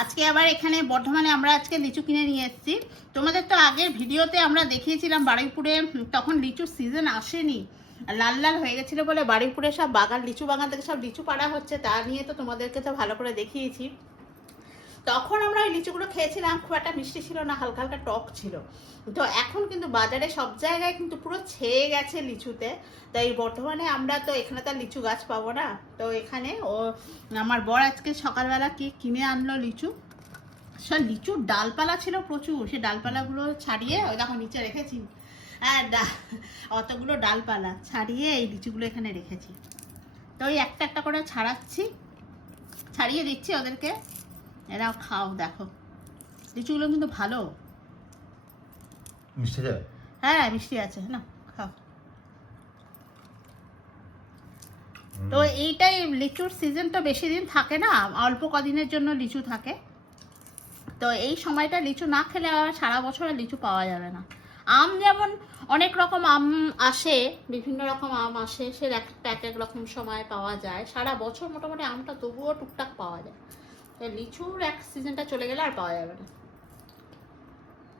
আজকে আবার এখানে বর্ধমানে আমরা আজকে লিচু কিনে নিয়ে এসেছি। তোমাদের তো আগের ভিডিওতে আমরা দেখিয়েছিলাম বারুইপুরে তখন লিচুর সিজন আসেনি, লাল লাল হয়ে গেছিলো বলে বারুইপুরে সব বাগান, লিচু বাগান থেকে সব লিচু পাড়া হচ্ছে, তা নিয়ে তো তোমাদেরকে তো ভালো করে দেখিয়েছি। তখন আমরা ওই লিচুগুলো খেয়েছিলাম, খুব একটা মিষ্টি ছিল না, হালকা হালকা টক ছিল। তো এখন কিন্তু বাজারে সব জায়গায় কিন্তু পুরো ছেয়ে গেছে লিচুতে। তাই বর্তমানে আমরা তো এখানে তো লিচু গাছ পাবো না, তো এখানে আমার বর আজকে সকালবেলা কি কিনে আনলো লিচু। সব লিচুর ডালপালা ছিল প্রচুর, সেই ডালপালাগুলো ছাড়িয়ে ওই দেখো নিচে রেখেছি। হ্যাঁ, অতগুলো ডালপালা ছাড়িয়ে এই লিচুগুলো এখানে রেখেছি। তো ওই একটা একটা করে ছাড়িয়ে দিচ্ছি ওদেরকে, এরাও খাও। দেখো লিচুগুলো কিন্তু ভালো, মিষ্টি যায়। হ্যাঁ মিষ্টি আছে না, খাও। তো এইটাই লিচুর সিজন তো বেশি দিন থাকে না, অল্প কদিনের জন্য লিচু থাকে। তো এই সময়টা লিচু না খেলে আর সারা বছর লিচু পাওয়া যাবে না। আম যেমন অনেক রকম আম আসে, বিভিন্ন রকম আম আসে, সে এক এক রকম সময় পাওয়া যায়, সারা বছর মোটামুটি আমটা তবুও টুকটাক পাওয়া যায়। তো লিচুর এক সিজনটা চলে গেলে আর পাওয়া যাবে না।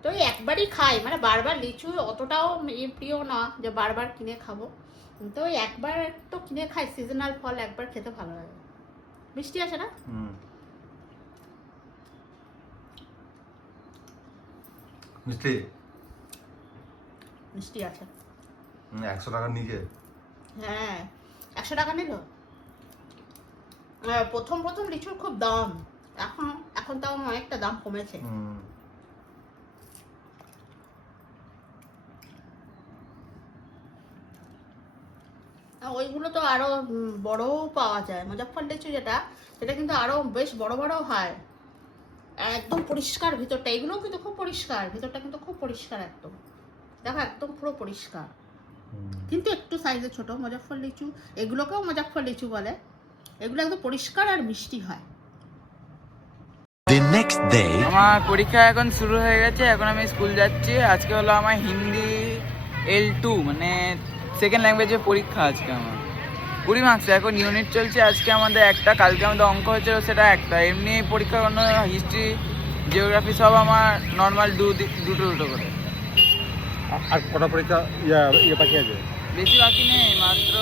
তো একবারই খাই, মানে বারবার লিচু অতটাও প্রিয় না যে বারবার কিনে খাবো। তো একবার তো কিনে খাই, সিজনাল ফল একবার খেতে ভালো লাগে। মিষ্টি আছে না? মিষ্টি মিষ্টি আছে। 100 টাকার নিচে? হ্যাঁ 100 টাকা নিল। প্রথম প্রথম লিচুর খুব দাম, এখন তাও অনেকটা দাম কমেছে। ওইগুলো তো আরো বড়ও পাওয়া যায়, মুজাফফর লিচু যেটা, সেটা কিন্তু আরো বেশ বড় বড় হয়, একদম পরিষ্কার ভিতরটা। এগুলোও কিন্তু খুব পরিষ্কার, ভিতরটা কিন্তু খুব পরিষ্কার একদম, দেখো একদম পুরো পরিষ্কার, কিন্তু একটু সাইজে ছোট। মুজাফফর লিচু, এগুলোকেও মুজাফফর লিচু বলে, এগুলো একদম পরিষ্কার আর মিষ্টি হয়। আমার পরীক্ষা এখন শুরু হয়ে গেছে, এখন আমি স্কুল যাচ্ছি। আজকে হলো আমার হিন্দি L2 মানে সেকেন্ড ল্যাঙ্গুয়েজের পরীক্ষা। আজকে আমার 20 মার্কস, এখন ইউনিট চলছে। আজকে আমাদের একটা, কালকে আমাদের অঙ্ক হয়েছিল সেটা একটা। এমনি পরীক্ষার অন্য হিস্ট্রি, জিওগ্রাফি সব আমার নর্মাল দুটো করে। আর কটা পরীক্ষা বাকি আছে? বেশি বাকি নেই, মাত্র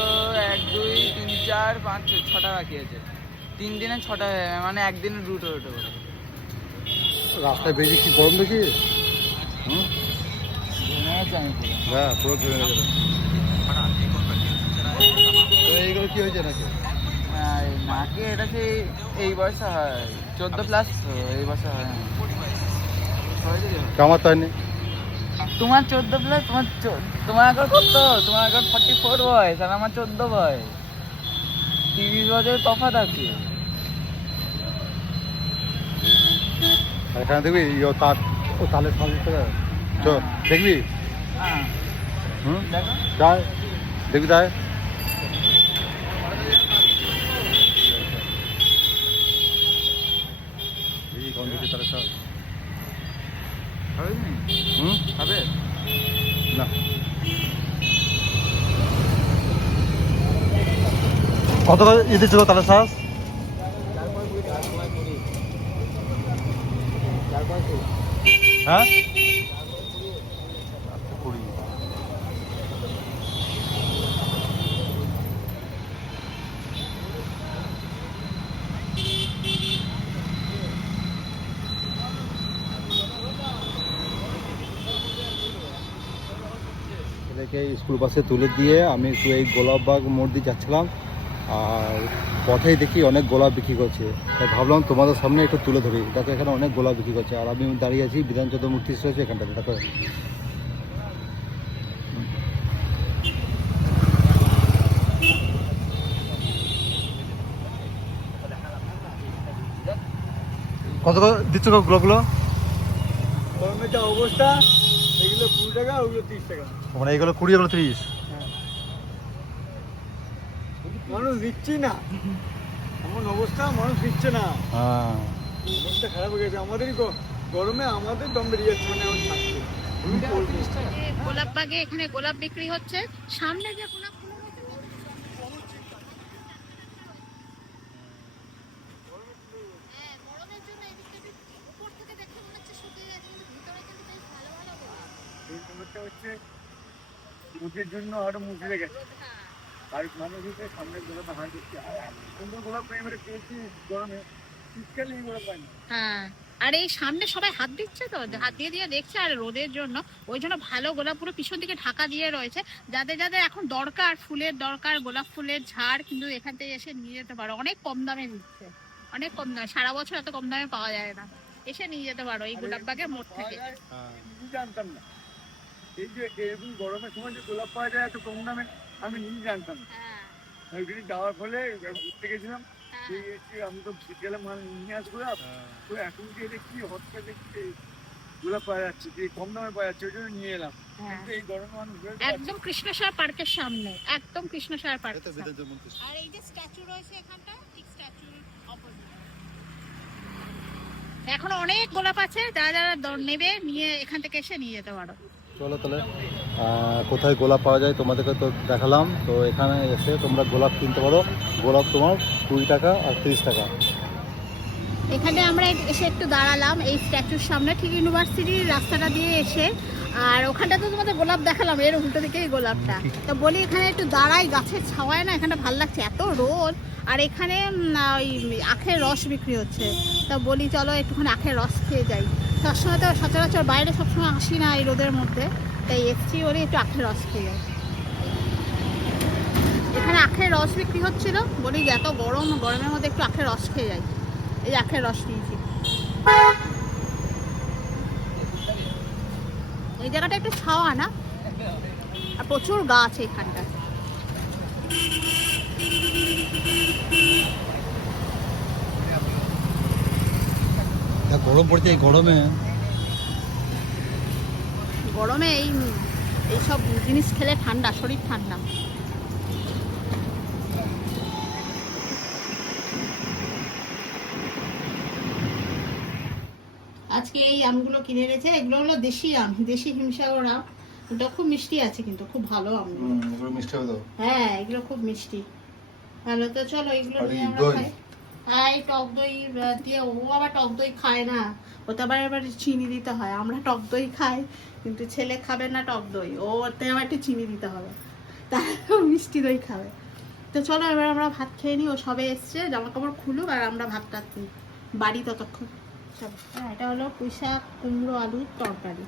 1 2 3 4 5 6টা বাকি আছে। 3 দিনে 6টা হয়ে যাবে, মানে একদিনে দুটো করে। রাস্তায় বেশি কি গরম বেশি? হ্যাঁ পুরো ঘুরে যাবে। এইগুলো কি হয়েছে নাকি? মাকে এটা কি এই বয়সে হয়, 14+, এই বয়সে হয় না। আমার তো হয়নি। তোমার 14+, তোমার এখন কত? তোমার এখন 44 বয়স, আর আমার 14 বয়স, 30 বছর তফাৎ আছে। এখানে দেখবি ও তালের সামনে দেখবি? দেখো যায় দেখবি, যায় তালের সাথে হবে না। কত ঈদের ছিল তালের শ্বাস? হ্যাঁ ছেলেকে স্কুল বাসে তুলে দিয়ে আমি একটু এই গোলাপবাগ মোড় দিয়ে যাচ্ছিলাম, আর পথেই দেখি অনেক গোলাপ বিক্রি করছে। তাই ভাবলাম তোমাদের সামনে একটু তুলে ধরি। দেখো এখানে অনেক গোলাপ বিক্রি করছে, আর আমি দাঁড়িয়ে আছি বিধানচন্দ্র মূর্তি রয়েছে এখানটাতে। দেখো কত দিচ্ছ গোলাপগুলো? গরমের যা অবস্থা, এগুলো 20 টাকা, ওগুলো 30 টাকা। মানে এইগুলো 20, এগুলো 30। মানুষ দিচ্ছি না, এমন অবস্থা, মানুষ দিচ্ছে না। হ্যাঁ অবস্থা খারাপ হয়ে গেছে আমাদেরই। গরমে আমাদের দম বেরিয়ে যাচ্ছে, মানে এখন থাকছে। গোলাপ বাগে এখানে গোলাপ বিক্রি হচ্ছে, সামনে যে গোলাপ গরমের জন্য রোদের জন্য আরো মুখে গেছে। আর মানুষ হচ্ছে সামনে গোলাপ হাত দিচ্ছে, আর সুন্দর গোলাপ এবারে পেয়েছি গরমে, শীতকালে এই গোলাপ পাইনি। হ্যাঁ, আর এই সামনে সবাই হাত দিচ্ছে তো, হাত দিয়ে দিয়ে দেখছে, আর রোদের জন্য ওই জন্য ভালো গোলাপ পুরো পিছন দিকে ঢাকা দিয়ে রয়েছে। যাদের যাদের এখন দরকার, ফুলের দরকার, গোলাপ ফুলের ঝাড়, কিন্তু এখান থেকে এসে নিয়ে যেতে পারো, অনেক কম দামে দিচ্ছে, অনেক কম দামে, সারা বছর এত কম দামে পাওয়া যায় না। এসে নিয়ে যেতে পারো এই গোলাপবাগের মোড় থেকে। আমি জানতাম না এই যে এরকম গরমের সময় যে গোলাপ পাওয়া যায় এত কম দামে, আমি নিজে জানতাম না। হ্যাঁ, ওইখানে যাওয়ার ফলে ঘুরতে গেছিলাম, আমি তো শীতকালে মাল নিয়ে আসবো গোলাপ, তো এখন যে দেখছি হঠাৎ দেখছি গোলাপ পাওয়া যাচ্ছে, যে কম দামে পাওয়া যাচ্ছে, ওই জন্য নিয়ে এলাম। কিন্তু এই গরমে মানুষ একদম কৃষ্ণসার পার্কের সামনে, একদম কৃষ্ণসার পার্ক। আর এই যে স্ট্যাচু রয়েছে এখানটা, ঠিক স্ট্যাচুর অপোজিট। এখন অনেক গোলাপ আছে, যারা যারা নেবে নিয়ে এখান থেকে এসে নিয়ে যেতে পারো। চলো তাহলে কোথায় গোলাপ পাওয়া যায় তোমাদেরকে তো দেখালাম। তো এখানে এসে তোমরা গোলাপ কিনতে পারো। গোলাপ তোমার 20 টাকা আর 30 টাকা। এখানে আমরা এসে একটু দাঁড়ালাম এই স্ট্যাচুর সামনে, ঠিক ইউনিভার্সিটির রাস্তাটা দিয়ে এসে। আর ওখানটা তো তোমাদের গোলাপ দেখালাম, এর উল্টো দিকেই গোলাপটা। তো বলি এখানে একটু দাঁড়াই, গাছের ছাওয়ায় না, এখানে ভালো লাগছে, এত রোদ। আর এখানে ওই আখের রস বিক্রি হচ্ছে, তা বলি চলো একটুখানি আখের রস খেয়ে যাই। সবসময় তো সচরাচর বাইরে সবসময় আসি না এই রোদের মধ্যে, তাই এসছি ওরে একটু আখের রস খেয়ে যাই। এখানে আখের রস বিক্রি হচ্ছিল, বলি যে এত গরম, গরমের মধ্যে একটু আখের রস খেয়ে যাই। এই আখের রস নিয়েছি। এই জায়গাটা একটু ছাওয়া না, আর প্রচুর গাছ এখানটা। গরম পড়ছে, এই গরমে গরমে এইসব জিনিস খেলে ঠান্ডা, শরীর ঠান্ডা। আজকে এই আমগুলো কিনে এনেছে, এগুলো হলো দেশি আম, দেশি হিমসাগর আম। এটা খুব মিষ্টি আছে, কিন্তু খুব ভালো আমগুলো। মিষ্টি হবে তো? হ্যাঁ, এগুলো খুব মিষ্টি, ভালো। তো চলো এগুলো আর নিয়ে এই আমরা দই? খাই। হ্যাঁ, এই টক দই দিয়ে, ও আবার টক দই খায় না, ওতে আবার এবার চিনি দিতে হয়। আমরা টক দই খাই, কিন্তু ছেলে খাবে না টক দই, ওতে আবার একটু চিনি দিতে হবে, তাহলে মিষ্টি দই খাবে। তো চলো এবার আমরা ভাত খেয়ে নিই, ও সবে এসছে, জামা কাপড় খুলুক আর আমরা ভাতটা দিই বাড়ি ততক্ষণ। চলো। হ্যাঁ, এটা হলো পুঁইশাক, কুমড়ো, আলুর তরকারি।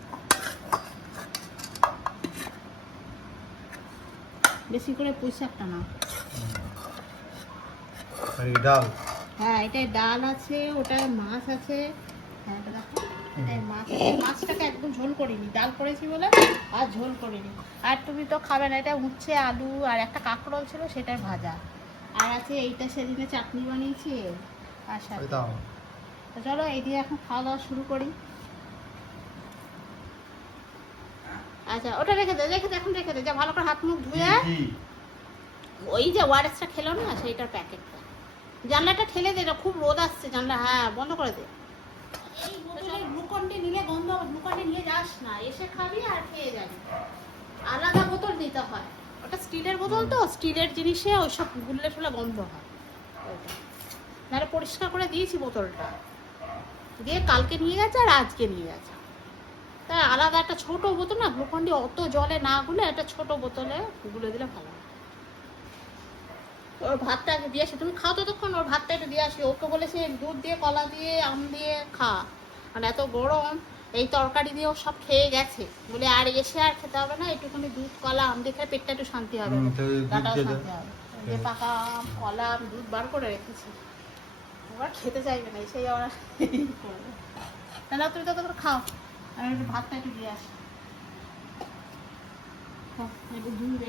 বেশি করে পুঁইশাকটা না। আর এই ডাল? হ্যাঁ, এটায় ডাল আছে, ওটায় মাছ আছে। হ্যাঁ, এটা দেখো, এটায় মাছ আছে। মাছটাকে একদম ঝোল করিনি, ডাল করেছি বলে আর ঝোল করিনি। আর তুমি তো খাবে না, এটা উচ্ছে, আলু আর একটা কাঁকরোল ছিল, সেটাই ভাজা। আর আছে এইটা সেদিনে চাটনি বানিয়েছি আর সাথে। তো চলো এই দিয়ে এখন খাওয়া দাওয়া শুরু করি। আচ্ছা, ওটা রেখে দে, এখন রেখে দে, যা ভালো করে হাত মুখ ধুয়ে। ওই যে ওয়ারেসটা খেলো না, সেইটার প্যাকেটটা জানলাটা ঠেলে দে, খুব রোদ আসছে, জানলা হ্যাঁ বন্ধ করে দে। এই বোতলে গ্লুকন-ডি নিলে গন্ধ, গ্লুকন-ডি নিয়ে যাস না, এসে খাবি আর খেয়ে যাবি। আলাদা বোতল নিতে হয়, ওটা স্টিলের বোতল তো, স্টিলের জিনিসে ওইসব গুললে টুলে গন্ধ হয়। ওইটা নাহলে পরিষ্কার করে দিয়েছি বোতলটা, দিয়ে কালকে নিয়ে গেছে আর আজকে নিয়ে গেছে। তাই আলাদা একটা ছোট বোতল না, গ্লুকন-ডি অত জলে না গুলে একটা ছোট বোতলে গুলে দিলে ভালো। ওর ভাতটা দিয়ে আসি, তুমি খাও ততক্ষণ, ওর ভাতটা একটু দিয়ে আসি। ওকে বলেছি দুধ দিয়ে, কলা দিয়ে, আম দিয়ে খা, মানে এত গরম, এই তরকারি দিয়ে ও সব খেয়ে গেছে বলে আর এসে আর খেতে হবে না, একটুখানি দুধ, কলা, আম দিয়ে খেলে পেটটা একটু শান্তি হবে, গাটাও শান্তি হবে। যে পাকা আম, কলা, দুধ বার করে রেখেছি, ওরা খেতে চাইবে না, এসেই ওরা করবে। তাহলে তুমি তত খাও, আমি একটু ভাতটা একটু দিয়ে আসি।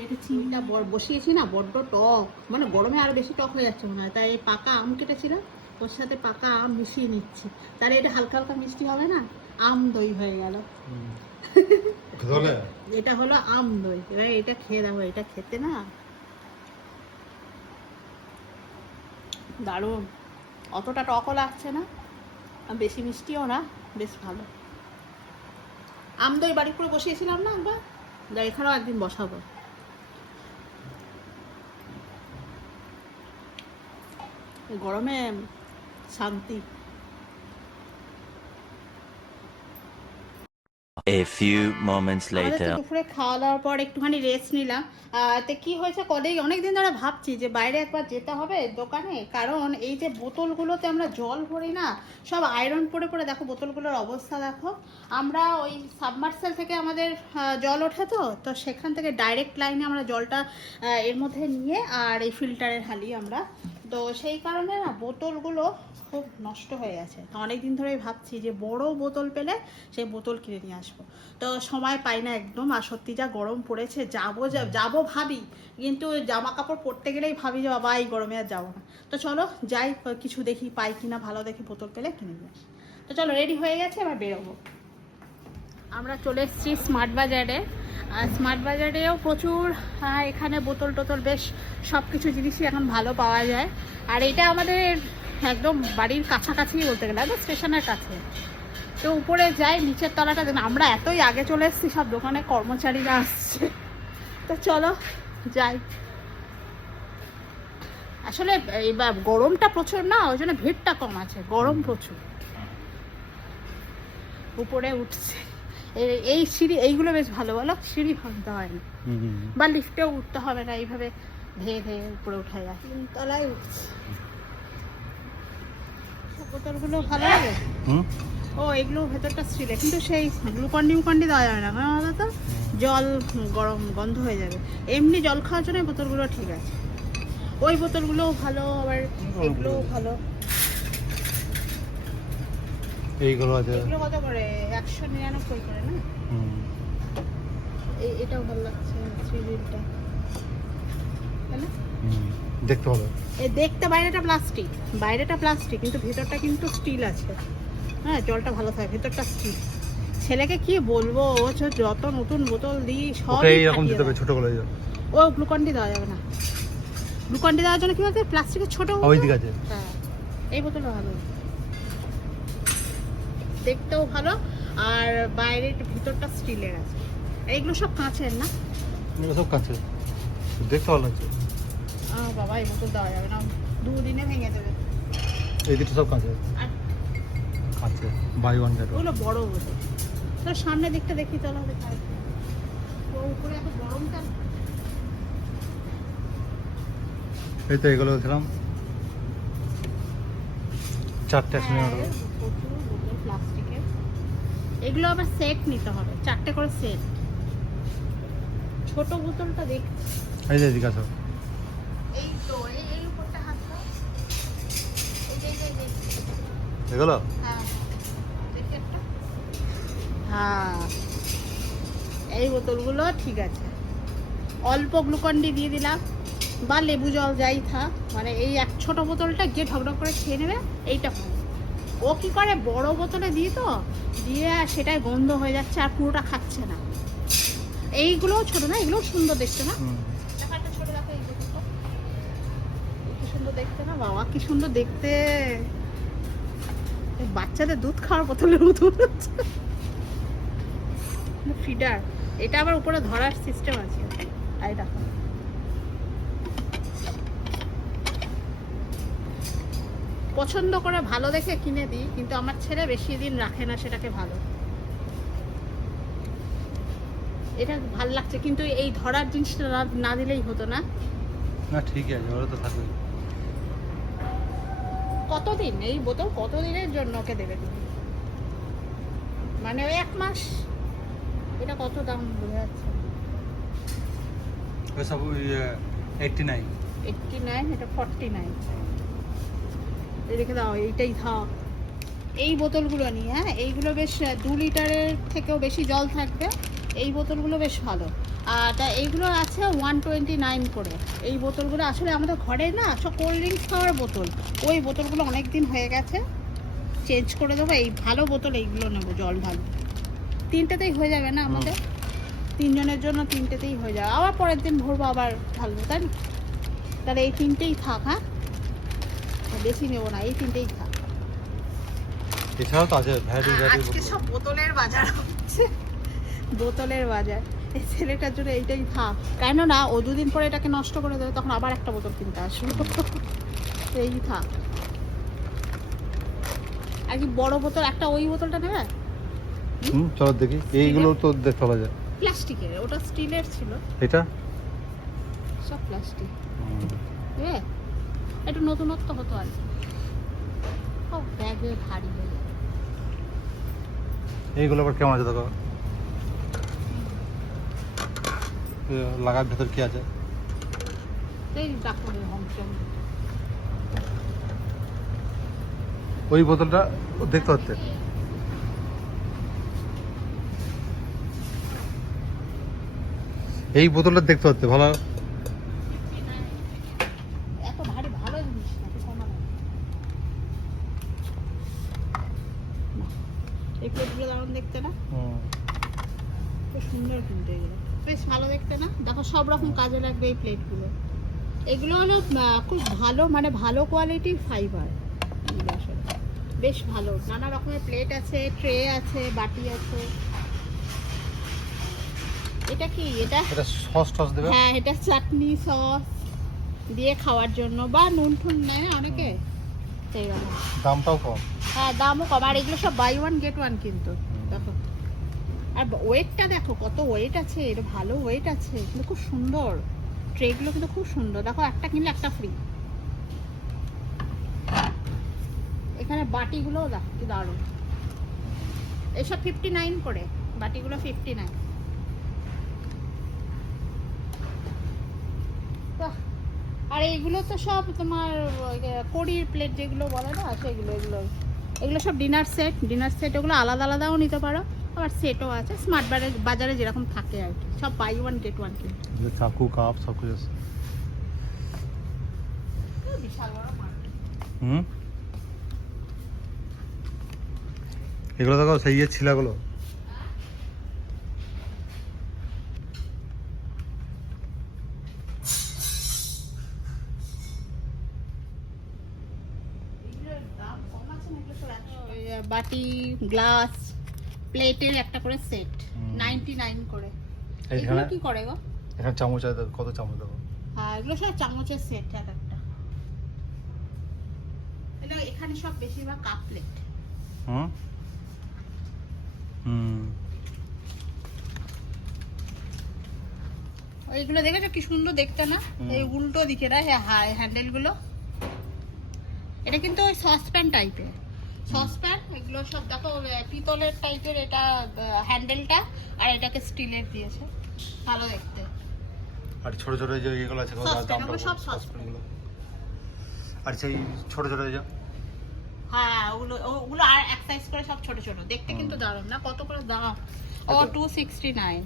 একটু চিনিটা বসিয়েছি না, বড্ড টক, মানে গরমে আরো বেশি টক হয়ে যাচ্ছে মনে হয়, তাই এই পাকা আম কেটেছিলাম, ওর সাথে পাকা আম মিশিয়ে নিচ্ছি, তাহলে এটা হালকা হালকা মিষ্টি হবে না, আম দই হয়ে গেল। এটা হলো আম দই, এবার এটা খেয়ে দেবো, এটা খেতে না দারুণ, অতটা টকও লাগছে না, বেশি মিষ্টিও না, বেশ ভালো। আম দই বাড়ি করে বসিয়েছিলাম না একবার, এখানেও একদিন বসাবো। গরমে শান্তি। A few moments আমাদের তো later. দুপুরে খাওয়া দাওয়ার পর একটুখানি রেস্ট নিলাম। তো কি হয়েছে অনেকদিন ধরে ভাবছি যে বাইরে একবার যেতে হবে দোকানে, কারণ এই যে বোতলগুলোতে আমরা জল ভরি না, সব আয়রন পড়ে পড়ে দেখো বোতলগুলোর অবস্থা দেখো। আমরা ওই সাবমার্সেল থেকে আমাদের জল ওঠে, তো সেখান থেকে ডাইরেক্ট লাইনে আমরা জলটা এর মধ্যে নিয়ে আর এই ফিল্টারের হালি আমরা, তো সেই কারণে না বোতলগুলো খুব নষ্ট হয়ে গেছে। তো অনেকদিন ধরেই ভাবছি যে বড় বোতল পেলে সেই বোতল কিনে নিয়ে আসবো, তো সময় পাই না একদম। আর সত্যি যা গরম পড়েছে, যাবো ভাবি, কিন্তু জামা কাপড় পরতে গেলেই ভাবি যে বাবা এই গরমে আর যাবো না। তো চলো যাই, কিছু দেখি পাই কিনা, ভালো দেখি বোতল পেলে কিনে নিয়ে আসি। তো চলো রেডি হয়ে গেছে, এবার বেরোবো। আমরা চলে এসেছি স্মার্ট বাজারে। আর স্মার্ট বাজারেও প্রচুর এখানে বোতল টোতল বেশ সব কিছু জিনিসই এখন ভালো পাওয়া যায়। আর এটা আমাদের একদম বাড়ির কাছাকাছি বলতে গেলে, একদম স্টেশনের কাছে। তো উপরে যাই, নিচের তলাটা দেখুন, আমরা এতই আগে চলে এসেছি, সব দোকানে কর্মচারীরা আসছে। তো চলো যাই। আসলে এবার গরমটা প্রচুর না, ওই জন্য ভিড়টা কম আছে, গরম প্রচুর। উপরে উঠছে, এই সিঁড়ি এইগুলো বেশ ভালো, বলো সিঁড়ি ভাঙতে হয় না, বা লিফটেও উঠতে হবে না, এইভাবে ধেয়ে ধেয়ে উপরে উঠে যায়। তলায় উঠছে, বোতলগুলো ভালো লাগে। ও এগুলো ভেতরটা স্টিলে, কিন্তু সেই গ্লুকন্ডি দেওয়া যাবে না, কারণ তো জল গরম গন্ধ হয়ে যাবে। এমনি জল খাওয়ার জন্য বোতলগুলো ঠিক আছে, ওই বোতলগুলোও ভালো, আবার এগুলোও ভালো। এইগুলো আছে, এগুলো কত করে? 199 করে না? এটাও ভালো লাগছে, 3 তাই না? দেখতে ভালো। দেখতে বাইরেটা প্লাস্টিক কিন্তু ভেতরটা কিন্তু স্টিল আছে। হ্যাঁ, জলটা ভালো থাকে, ভেতরটা স্টিল। ছেলেকে কি বলবো, ও যত নতুন বোতল দিই সব এইরকম দিতে হবে, ছোট করে। ও গ্লুকন্ডি দেওয়া যাবে না, গ্লুকন্ডি দেওয়ার জন্য কি বলতে প্লাস্টিকের ছোট ওই দিক আছে। হ্যাঁ, এই বোতলটা ভালো, দেখতেও ভালো, আর বাইরের ভিতরটা স্টিলের আছে। এইগুলো সব কাঁচের না? এগুলো সব কাঁচের, দেখতে ভালো লাগছে। বাবা এই বোতল দেওয়া যাবে না, 2 দিনে ভেঙে যাবে। এই দিকটা সব কাঁচের, আর কাঁচের বাই ওয়ান গেট। ওগুলো বড় বোতল। তো সামনে দিকটা দেখি, চলো দেখা। উপরে এত গরমটা। এই তো এগুলো দেখলাম 4টে একসঙ্গে। প্রচুর বোতল প্লাস্টিকের, এগুলো আবার সেট নিতে হবে, 4টে করে সেট। ছোট বোতলটা দেখ, এই যে এদিকে আসো। এই তো এই উপরটা হাত দাও, এই এগুলো হ্যাঁ দেখি একটা। হ্যাঁ, এই বোতলগুলো ঠিক আছে। অল্প গ্লুকন্ডি দিয়ে দিলাম বা লেবু জল যাই থাক, মানে এই এক ছোট বোতলটা গিয়ে ঢকঢক করে খেয়ে নেবে, এইটা ভালো। ও কি করে বড় বোতলে দিয়ে সেটাই গন্ধ হয়ে যাচ্ছে, আর পুরোটা খাচ্ছে না। এইগুলোও ছোট না, এগুলোও সুন্দর দেখতে না? একটা ছোট দেখো, এই বোতলটা কি সুন্দর দেখতে না? বাবা কি সুন্দর দেখতে, বাচ্চাদের দুধ খাওয়ার বোতলের মতো হচ্ছে। ফিডার, এটা আবার উপরে ধরার সিস্টেম আছে। এই দেখো, পছন্দ করে ভালো দেখে কিনে দিই, কিন্তু আমার ছেলে বেশি দিন রাখে না সেটাকে ভালো। এটা ভালো লাগছে, কিন্তু এই ধরার জিনিসটা না দিলেই হতো না। না ঠিক আছে, ওরা তো থাকবে। কতদিন এই বোতল, কতদিনের জন্য ওকে দেবে তুমি? মানে ওই 1 মাস। এটা কত দাম বোঝা যাচ্ছে? ওই সব 89। এটা 49। রেখে দাও, এইটাই থাক। এই বোতলগুলো নিয়ে, হ্যাঁ এইগুলো বেশ 2 লিটারের থেকেও বেশি জল থাকবে, এই বোতলগুলো বেশ ভালো। আর তা এইগুলো আছে 129 করে। এই বোতলগুলো আসলে আমাদের ঘরে না সব কোল্ড ড্রিঙ্কস খাওয়ার বোতল, ওই বোতলগুলো অনেক দিন হয়ে গেছে, চেঞ্জ করে দেবো। এই ভালো বোতল এইগুলো নেবো, জল ঢালবো। 3টেতেই হয়ে যাবে না আমাদের? 3 জনের জন্য 3টেতেই হয়ে যাবে, আবার পরের দিন ভরবো আবার ঢালবো, তাই না? তাহলে এই 3টেই থাক। হ্যাঁ, বেশি নেবো না, এই 3টেই থাক। এছাড়াও তো আছে আজকে সব বোতলের বাজার হচ্ছে, বোতলের বাজার। এই ছেলেটার জন্য এইটাই থাক, কেন না ও 2 দিন পরে এটাকে নষ্ট করে দেবে, তখন আবার একটা বোতল কিনতে আসবো। এই থাক। আর কি বড় বোতল একটা, ওই বোতলটা নেবে? চলো দেখি, এইগুলো তো দেখতে পাওয়া যায়। প্লাস্টিকের, ওটা স্টিলের ছিল, এটা সব প্লাস্টিক। হ্যাঁ, একটু নতুনত্ব হতো আর কি। ও ব্যাগে ভারী হয়ে যায়। এইগুলো আবার কেমন আছে দেখো, লাগার ভেতর কি আছে? এই কাপড়ের হংচং। ওই বোতলটা দেখতে হচ্ছে, এই বোতলটা দেখতে হচ্ছে ভালো। এত ভারী ভালো জিনিস না, একটু কমানো। এই প্লেটগুলো দারুণ দেখতে না, খুব সুন্দর কিন্তু এগুলো বেশ ভালো দেখতে না। দেখো সব রকম কাজে লাগবে এই প্লেটগুলো। এগুলো হলো খুব ভালো, মানে ভালো কোয়ালিটির ফাইবার। আসলে বেশ ভালো, নানা রকমের প্লেট আছে, ট্রে আছে, বাটি আছে। এটা কি? এটা সস টস দেবে? হ্যাঁ, এটা চাটনি সস দিয়ে খাওয়ার জন্য, বা নুন ঠুন নেয় না অনেকে, সেইরকম। দামটাও কম। হ্যাঁ, দামও কম। আর এগুলো সব বাই ওয়ান গেট ওয়ান কিন্তু। দেখো, আর ওয়েটটা দেখো কত ওয়েট আছে, এটা ভালো ওয়েট আছে কিন্তু খুব সুন্দর। ট্রেগুলো কিন্তু খুব সুন্দর, দেখো একটা কিনলে একটা ফ্রি। এখানে বাটিগুলোও দেখো কি দারুণ, এসব 59 করে, বাটিগুলো 59। আর এইগুলো তো সব তোমার কড়ির প্লেট যেগুলো বলে না, সেগুলো এগুলো সব ডিনার সেট। ডিনার সেট ওগুলো আলাদা আলাদাও নিতে পারো, আবার সেটও আছে স্মার্ট বাজারে যেরকম থাকে আর কি, সব বাই ওয়ান গেট ওয়ান কিন্তু। চাকু কাপ সব কিছু আছে। বিশাল বড় মার্কেট। এগুলো দেখো সেই ছিলাগুলো, বাটি গ্লাস প্লেটের একটা করে সেট 99 করে। এগুলো কি করে গো? এখানে চামচ আছে, কত চামচ দেখো। হ্যাঁ, এগুলো সব চামচের সেট এক একটা। এখানে সব বেশিরভাগ কাপ প্লেট। এইগুলো দেখেছো কি সুন্দর দেখতে না? এই উল্টো দিকে না হ্যান্ডেল গুলো, এটা কিন্তু ওই সসপ্যান টাইপের। সসপ্যান এগুলো সব দেখো পিতলের টাইপের, এটা হ্যান্ডেলটা, আর এটাকে স্টিলের দিয়েছে, ভালো দেখতে। আর ছোট ছোট যে এগুলো আছে, সসপ্যান, ওগুলো সব সসপ্যান। আর সেই ছোট ছোট যে, হ্যাঁ, ওগুলো আর এক সাইজ করে সব ছোট ছোট দেখতে কিন্তু দারুণ না। কত করে দাম? ও 269।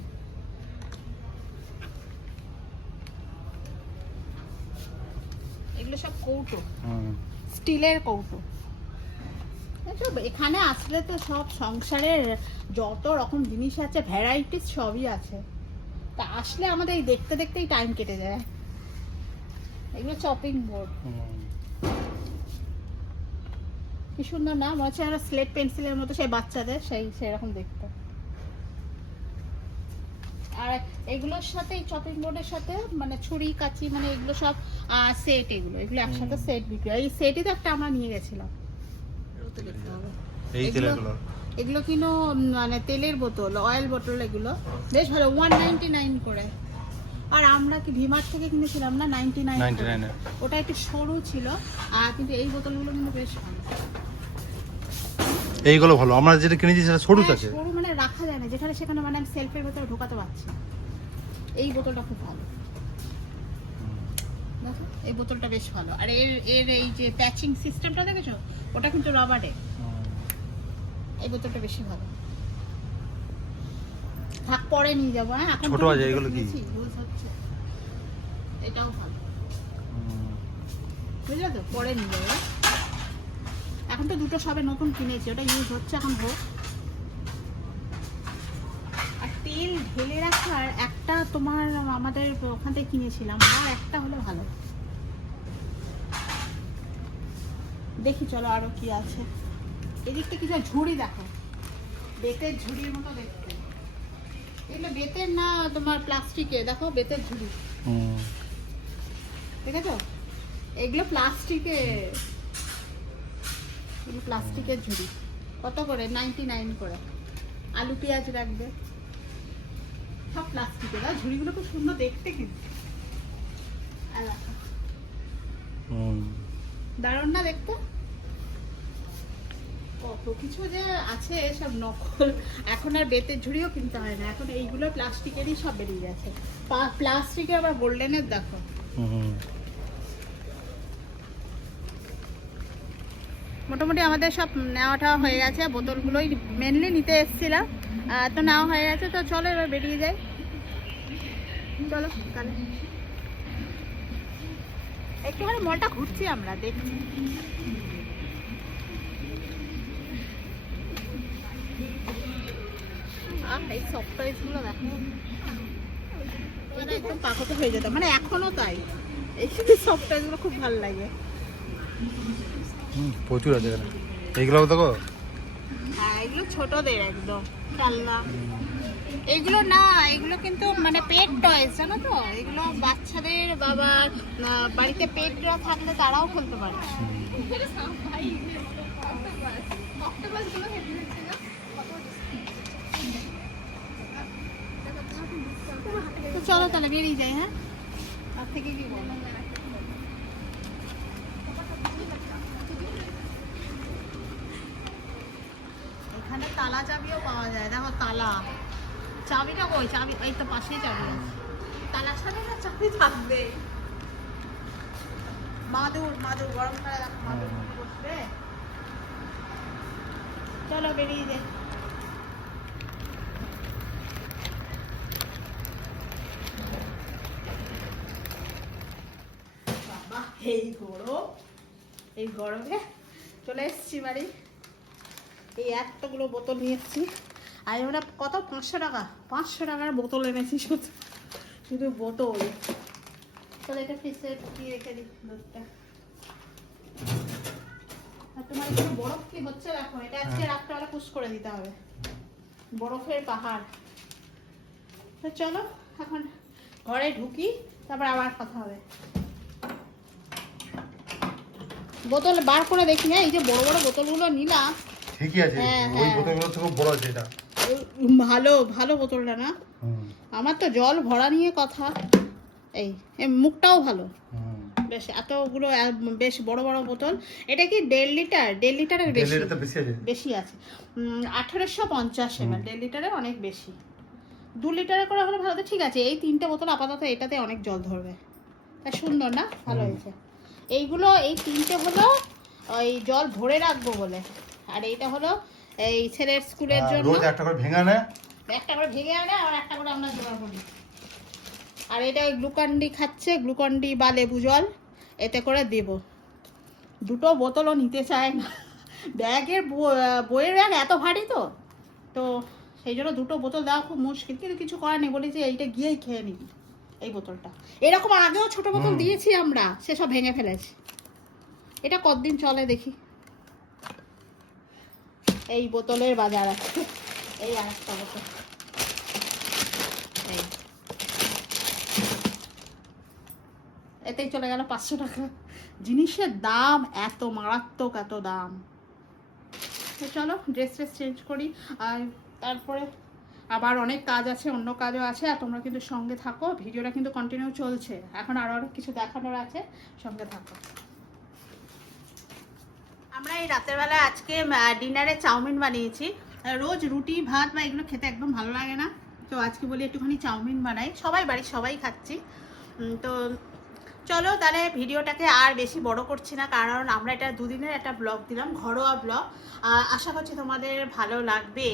এগুলো সব কৌটো, স্টিলের কৌটো। এখানে আসলে তো সব সংসারের যত রকম জিনিস আছে, ভ্যারাইটিস সবই আছে। তা আসলে আমাদের এই দেখতে দেখতেই টাইম কেটে যায়। এগুলো চপিং বোর্ড, কি সুন্দর না, মনে হচ্ছে স্লেট পেন্সিলের মতো, সেই বাচ্চাদের সেরকম দেখতে। আর এগুলোর সাথে এই চপিং বোর্ডের সাথে মানে ছুরি কাঁচি, মানে এগুলো সব সেট, এগুলো একসাথে সেট বিক্রি হয়। এই সেটই তো একটা আমরা নিয়ে গেছিলাম। এগুলো কিনো মানে তেলের বোতল, অয়েল বোতল, এগুলো বেশ ভালো, 199 করে। আর আমরা কি ভিমার্ট থেকে কিনেছিলাম না 99। ওটা একটু সরু ছিল, কিন্তু এই বোতলগুলো কিন্তু বেশ ভালো। এইগুলো ভালো, আমরা যেটা কিনেছি সেটা সরু আছে, সরু মানে রাখা যায় না যেখানে সেখানে, মানে আমি সেলফের ভেতরে ঢোকাতে পারছি। এই বোতলটা খুব ভালো, দেখো এই বোতলটা বেশ ভালো। আর এর এই যে প্যাচিং সিস্টেমটা দেখেছো, ওটা কিন্তু রাবারে। এই বোতলটা বেশি ভালো, থাক পরে নিয়ে যাবো। হ্যাঁ, এখন ছোট আছে এগুলো, কি ইউজ হচ্ছে, এটাও ভালো, বুঝলে তো, পরে নিয়ে যাবো। এখন তো দুটো সবে নতুন কিনেছি, ওটা ইউজ হচ্ছে, এখন হোক। আর তেল ঢেলে রাখার একটা তোমার আমাদের ওখান থেকে কিনেছিলাম, আর একটা হলে ভালো। দেখি চলো আরো কি আছে। এদিকটা কিছু ঝুড়ি দেখো, বেতের ঝুড়ির মতো দেখতে। এগুলো বেতের না, তোমার প্লাস্টিকে, দেখো বেতের ঝুড়ি, দেখেছো? এগুলো প্লাস্টিকে, প্লাস্টিকের ঝুড়ি। কত করে? 99 করে। আলু পেঁয়াজ রাখবে, সব প্লাস্টিকের। আর ঝুড়িগুলো খুব সুন্দর দেখতে কিন্তু, দারুণ না দেখতে? কত কিছু যে আছে সব নকল। এখন আর বেতের ঝুড়িও কিনতে হয় না, এখন এইগুলো প্লাস্টিকেরই সব বেরিয়ে গেছে। প্লাস্টিকের আবার গোল্ডেনের দেখো। মোটামুটি আমাদের সব নেওয়াটা হয়ে গেছে, বোতলগুলোই মেনলি নিতে এসেছিলাম, তো নেওয়া হয়ে গেছে। তো চলো এবার বেরিয়ে যাই, চলো তাহলে। একটুখানি মলটা ঘুরছি আমরা, দেখছি। এই সফট টয়েসগুলো দেখো, এটা একদম পাকত হয়ে যেত, মানে এখনো তাই। এই সফট টয়েসগুলো খুব ভালো লাগে। প্রচুর আছে এখানে, এইগুলো দেখো। হ্যাঁ, এগুলো ছোটদের একদম খেলনা। এগুলো না, এগুলো কিন্তু মানে পেট টয়েস, জানো তো? এগুলো বাচ্চাদের, বাবার বাড়িতে পেটরা থাকলে তারাও খেলতে পারে। তো চলো তাহলে বেরিয়ে যাই। হ্যাঁ, তার থেকে কি বলো? এখানে তালা চাবিও পাওয়া যায়, দেখো তালা। চাবিটা কই? চাবি এই তো পাশেই চাবি আছে। তালা ছাড়া না চাবি থাকবে। মাদুর গরম করে দেখো, মাদুর বসবে। চলো বেরিয়ে যাই। বাবা এই গরমে চলে এসছি বাড়ি। এই এতগুলো বোতল নিয়ে এসছি, আর আমরা কত 500 টাকা, 500 টাকার বোতল এনেছি শুধু বোতল। তাহলে এটা ফ্রিজে ঢুকিয়ে রেখে দিই দুধটা। আর তোমার এখানে বরফ কি হচ্ছে দেখো, এটা আজকে রাত্রেবেলা পুশ করে দিতে হবে, বরফের পাহাড়। তো চলো এখন ঘরে ঢুকি, তারপর আবার কথা হবে। বোতল বার করে দেখি। হ্যাঁ, এই যে বড় বড় বোতলগুলো নিলাম, ঠিকই আছে, ওই বোতলগুলো তো খুব বড় আছে। এটা ভালো বোতলটা না? আমার তো জল ভরা নিয়ে কথা। এই মুখটাও ভালো, বেশ এতগুলো বেশ বড় বড় বোতল। এটা কি 1.5 লিটার? 1.5 লিটারের বেশি আছে। 1850 ml, 1.5 লিটারের অনেক বেশি। 2 লিটারের করে হলে ভালো। ঠিক আছে, এই 3টে বোতল আপাতত এটাতে অনেক জল ধরবে। তা সুন্দর না? ভালো হয়েছে। এইগুলো এই 3টে হলো ওই জল ধরে রাখবো বলে, আর এইটা হলো এই ছেলের স্কুলের জন্য। রোজ একটা করে ভেঙে আনে, আর একটা করে আমরা জোগাড় করি। আর এটা ওই গ্লুকন্ডি খাচ্ছে, গ্লুকন্ডি বা লেবু জল, এতে করে দেব। দুটো বোতলও নিতে চায় না, ব্যাগের বইয়ের ব্যাগ এত ভারী তো সেই জন্য দুটো বোতল দেওয়া খুব মুশকিল। কিন্তু কিছু করার নেই, বলেছি এইটা গিয়েই খেয়ে নিবি এই বোতলটা। এরকম আগেও ছোট বোতল দিয়েছি আমরা, সেসব ভেঙে ফেলেছি। এটা কতদিন চলে দেখি। এই বোতলের বাজার আছে, এই আরেকটা বোতল। এতেই চলে গেল 500 টাকা। জিনিসের দাম এত মারাত্মক, এত দাম। তো চলো ড্রেস চেঞ্জ করি, আর তারপরে আবার অনেক কাজ আছে, অন্য কাজও আছে। আর তোমরা কিন্তু সঙ্গে থাকো, ভিডিওটা কিন্তু কন্টিনিউ চলছে, এখন আরও অনেক কিছু দেখানোর আছে, সঙ্গে থাকো। আমরা এই রাতের বেলা আজকে ডিনারে চাউমিন বানিয়েছি। রোজ রুটি ভাত বা এগুলো খেতে একদম ভালো লাগে না, তো আজকে বলি একটুখানি চাউমিন বানাই। বাড়ির সবাই খাচ্ছি। তো চলো তাহলে ভিডিওটাকে আর বেশি বড় করছি না, কারণ আমরা এটা 2 দিনের একটা ব্লগ দিলাম, ঘরোয়া ব্লগ। আশা করছি তোমাদের ভালো লাগবে,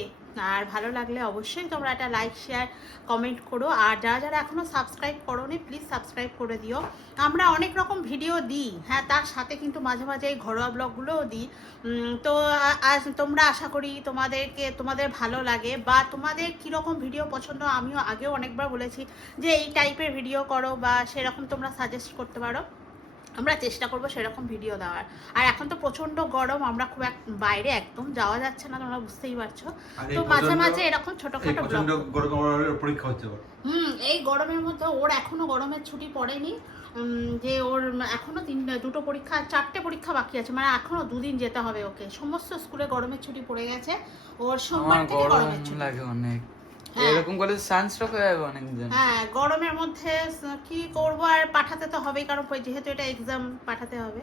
আর ভালো লাগলে অবশ্যই তোমরা একটা লাইক শেয়ার কমেন্ট করো। আর যারা এখনও সাবস্ক্রাইব করোনি প্লিজ সাবস্ক্রাইব করে দিও। আমরা অনেক রকম ভিডিও দিই, হ্যাঁ, তার সাথে কিন্তু মাঝে মাঝে এই ঘরোয়া ব্লগগুলোও দিই। তো তোমরা আশা করি তোমাদের ভালো লাগে, বা তোমাদের কীরকম ভিডিও পছন্দ। আমিও আগেও অনেকবার বলেছি যে এই টাইপের ভিডিও করো, বা সেরকম তোমরা সাজেস্ট করতে পারো। আমরা চেষ্টা করবো সেরকম ভিডিও দেওয়ার। আর এখন তো প্রচন্ড গরম, আমরা খুব বাইরে একদম যাওয়া যাচ্ছে না, তোমরা বুঝতেই পারছো। তো মাঝে মাঝে এরকম ছোটখাটো ব্লগ। এই গরমের মধ্যে ওর এখনো গরমের ছুটি পড়েনি, যে ওর এখনো দুটো পরীক্ষা, 4টে পরীক্ষা বাকি আছে, মানে এখনো 2 দিন যেতে হবে ওকে। সমস্ত স্কুলে গরমের ছুটি পড়ে গেছে, ওর সোমবার আমার থেকে গরম গরমের ছুটি। লাগে অনেক, হ্যাঁ। এরকম করে সানস্ট্রোক হয়ে যাবে অনেকজন। হ্যাঁ, গরমের মধ্যে কি করব, আর পাঠাতে তো হবেই, কারণ যেহেতু এটা এক্সাম পাঠাতে হবে।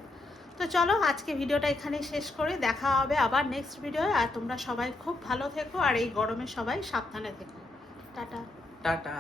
তো চলো আজকে ভিডিওটা এখানেই শেষ করি, দেখা হবে আবার নেক্সট ভিডিও। আর তোমরা সবাই খুব ভালো থেকো, আর এই গরমে সবাই সাবধানে থেকো। টাটা। টাটা।